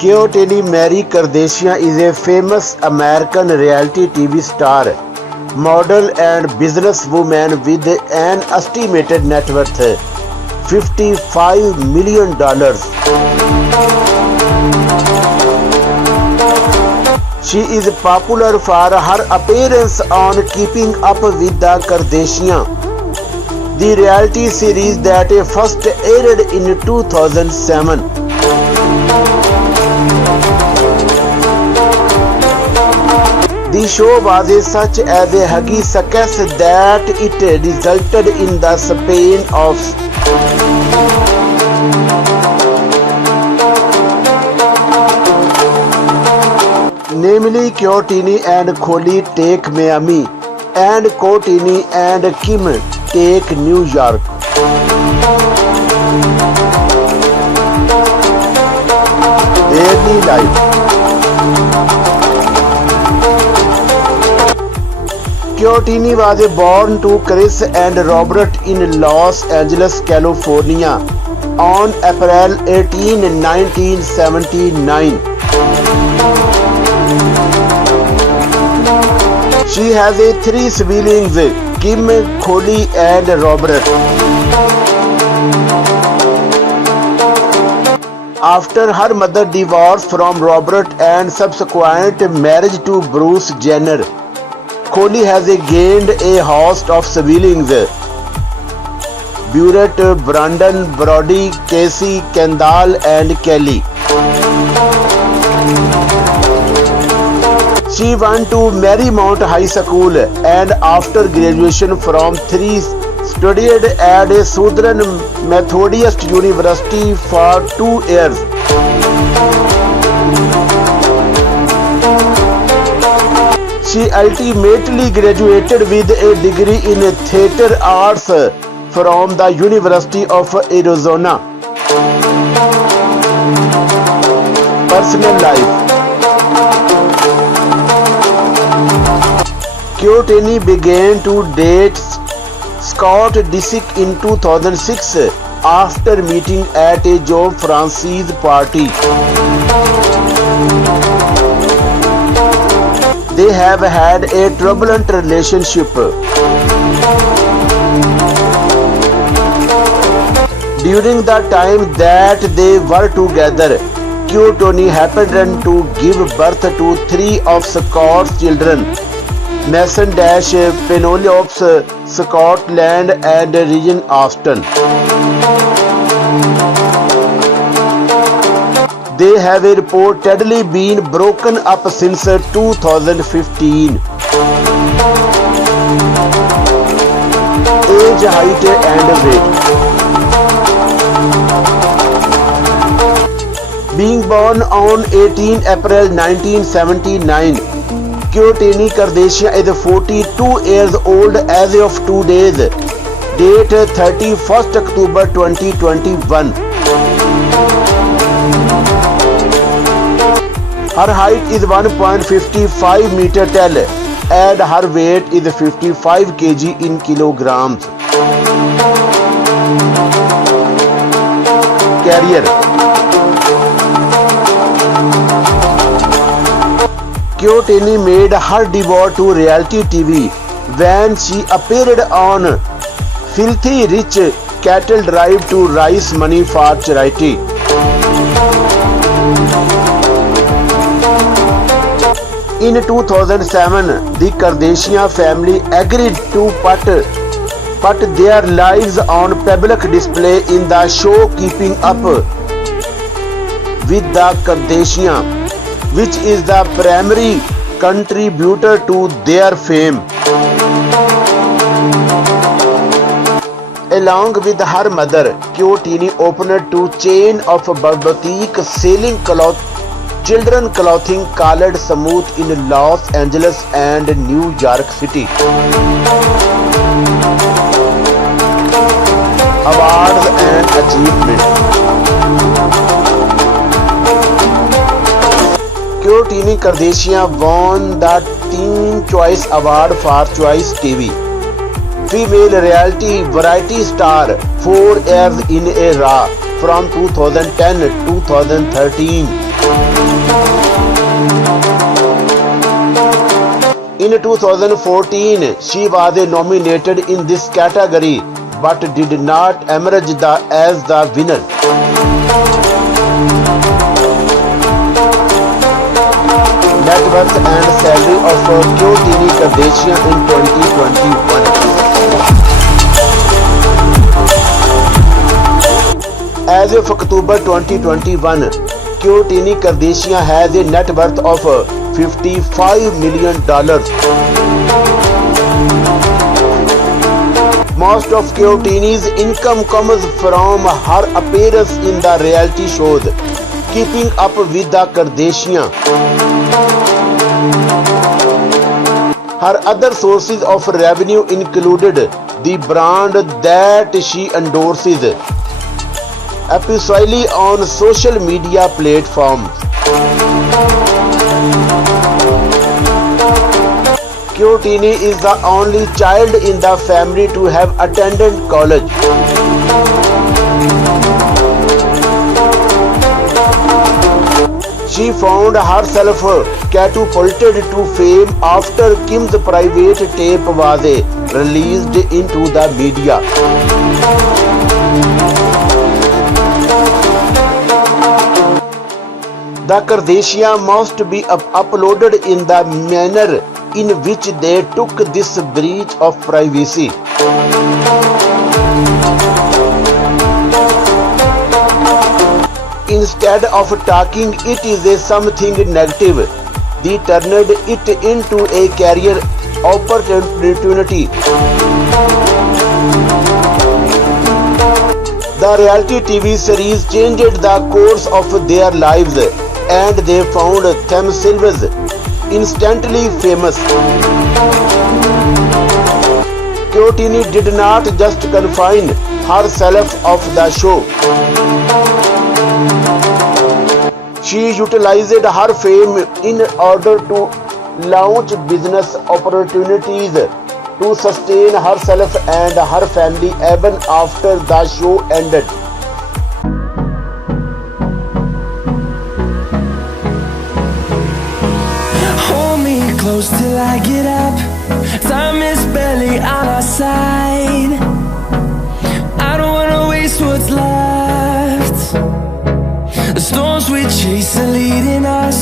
Kourtney Marie Kardashian is a famous American reality TV star, model and businesswoman with an estimated net worth $55 million. She is popular for her appearance on Keeping Up with the Kardashians, the reality series that first aired in 2007. The show was such as a huggy success that it resulted in the spin-offs namely Kourtney and Khloe Take Miami and Kourtney and Kim Take New York. Daily life. Kourtney was born to Chris and Robert in Los Angeles, California on April 18, 1979. She has three siblings, Kim, Khloe and Robert. After her mother divorced from Robert and subsequent marriage to Bruce Jenner, Khloe has gained a host of siblings: Barrett, Brandon, Brody, Casey, Kendall and Kelly. She went to Marymount High School and after graduation from studied at Southern Methodist University for 2 years. She ultimately graduated with a degree in theater arts from the University of Arizona. Personal life. Kourtney began to date Scott Disick in 2006 after meeting at a Joe Francis party. They have had a turbulent relationship. During the time that they were together, Kourtney happened to give birth to 3 of Scott's children: Mason Dash, Penelope Scotland and Regan Austin. They have reportedly been broken up since 2015. Age, height and weight. Being born on 18 April 1979, Kourtney Kardashian is 42 years old as of today's date, 31st October 2021. Her height is 1.55 meter tall and her weight is 55 kg in kilograms. Career. Kourtney made her debut to reality TV when she appeared on Filthy Rich Cattle Drive to raise money for charity. In 2007, the Kardashian family agreed to put their lives on public display in the show Keeping Up with the Kardashians, which is the primary contributor to their fame. Along with her mother, Kourtney opened a chain of boutique selling children clothing called Smooth in Los Angeles and New York City. Awards and achievements. Kourtney Kardashian won the Teen Choice Award for Choice TV Female Reality Variety Star 4 years in a row from 2010 to 2013. In 2014, she was nominated in this category but did not emerge as the winner. Net worth and salary of Kourtney Kardashian in 2021. As of October 2021, Kourtney Kardashian has a net worth of $55 million. Most of Kourtney's income comes from her appearance in the reality shows Keeping Up with the Kardashians. Her other sources of revenue included the brand that she endorses, especially on social media platforms. Kourtney is the only child in the family to have attended college. She found herself catapulted to fame after Kim's private tape was released into the media. The Kardashians must be uploaded in the manner in which they took this breach of privacy. Instead of talking it is something negative, they turned it into a career opportunity. The reality TV series changed the course of their lives and they found themselves instantly famous. Kourtney did not just confine herself of the show. She utilized her fame in order to launch business opportunities to sustain herself and her family even after the show ended. Hold me close till I get up. Time is barely on our side. I don't wanna waste what's left. The storms we chase are leading us.